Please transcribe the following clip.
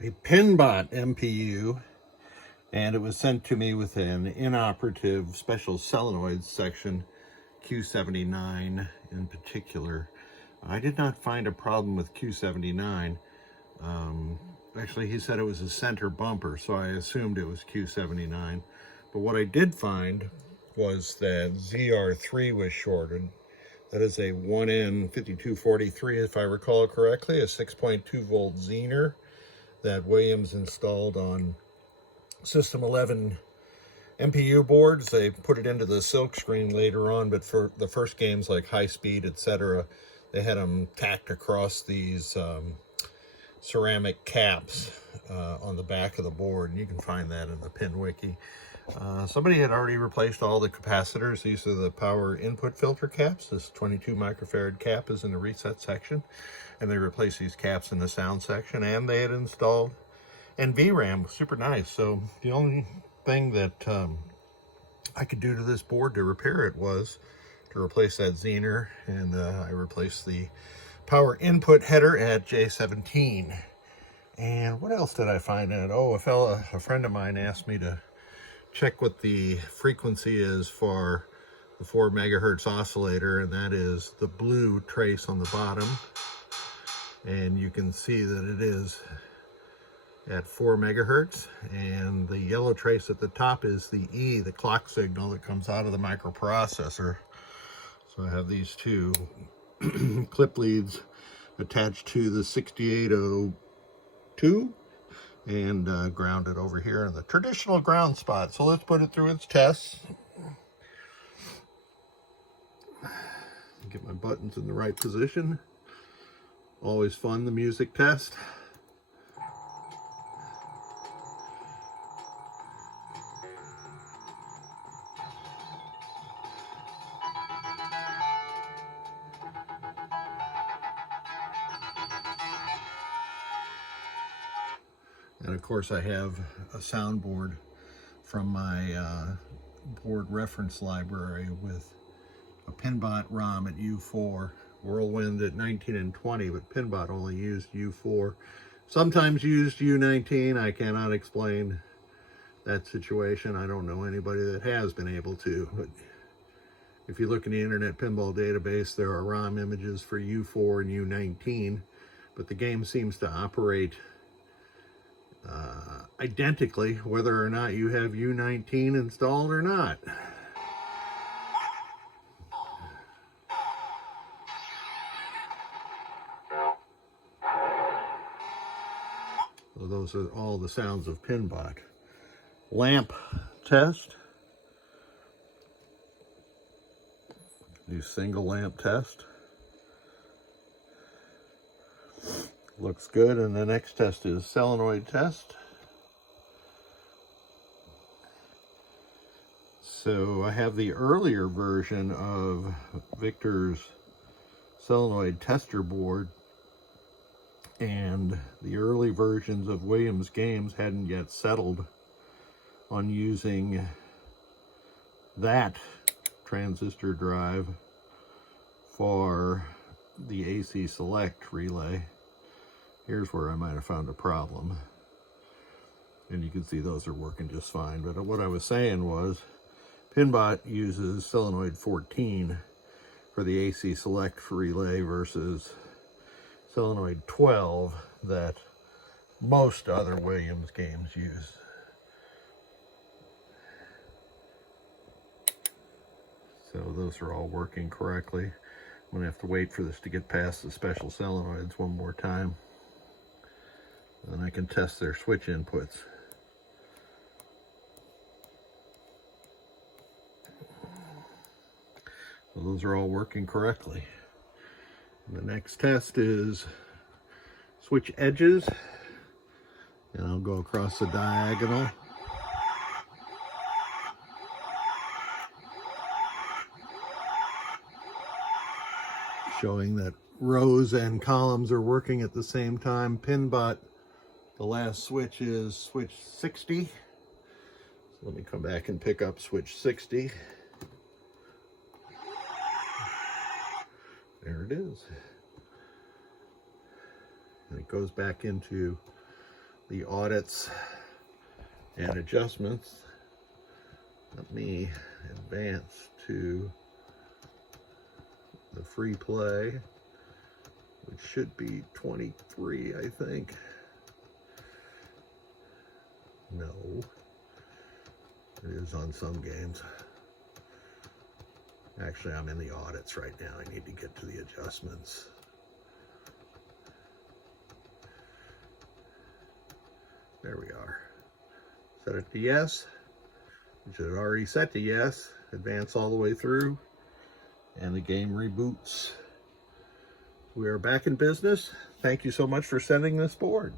a PinBot MPU, and it was sent to me with an inoperative special solenoid section, Q79 in particular. I did not find a problem with Q79. Actually, he said it was a center bumper, so I assumed it was Q79. But what I did find was that ZR3 was shorted. That is a 1N5243, if I recall correctly, a 6.2 volt zener that Williams installed on System 11 MPU boards. They put it into the silk screen later on, but for the first games like High Speed, etc., they had them tacked across these ceramic caps on the back of the board, and you can find that in the pin wiki. Somebody had already replaced all the capacitors. These are the power input filter caps. This 22 microfarad cap is in the reset section, and they replaced these caps in the sound section, and they had installed VRAM. Super nice. So the only thing that I could do to this board to repair it was to replace that zener, and I replaced the power input header at J17. And what else did I find in it? Oh, a friend of mine asked me to check what the frequency is for the 4 megahertz oscillator, and that is the blue trace on the bottom. And you can see that it is at 4 megahertz, and the yellow trace at the top is the E, the clock signal that comes out of the microprocessor. So I have these two clip leads attached to the 6802 and grounded over here in the traditional ground spot. So let's put it through its tests. Get my buttons in the right position. Always fun, the music test. And of course I have a soundboard from my board reference library with a PinBot ROM at U4, Whirlwind at 19 and 20, but PinBot only used U4. Sometimes used U19. I cannot explain that situation. I don't know anybody that has been able to. But if you look in the Internet Pinball database, there are ROM images for U4 and U19, but the game seems to operate identically whether or not you have U19 installed or not. So those are all the sounds of PinBot. Lamp test. Do single lamp test. Looks good. And the next test is solenoid test. So I have the earlier version of Victor's solenoid tester board, and the early versions of Williams games hadn't yet settled on using that transistor drive for the AC select relay. Here's where I might have found a problem. And you can see those are working just fine. But what I was saying was, PinBot uses solenoid 14 for the AC select relay versus solenoid 12 that most other Williams games use. So those are all working correctly. I'm going to have to wait for this to get past the special solenoids one more time. Then I can test their switch inputs. So those are all working correctly. And the next test is switch edges. And I'll go across the diagonal. Showing that rows and columns are working at the same time. PinBot, the last switch is switch 60. So let me come back and pick up switch 60. There it is. And it goes back into the audits and adjustments. Let me advance to the free play, which should be 23, I think. No, it is on some games. Actually, I'm in the audits right now. I need to get to the adjustments. There we are. Set it to yes, which is already set to yes. Advance all the way through, and the game reboots. We are back in business. Thank you so much for sending this board.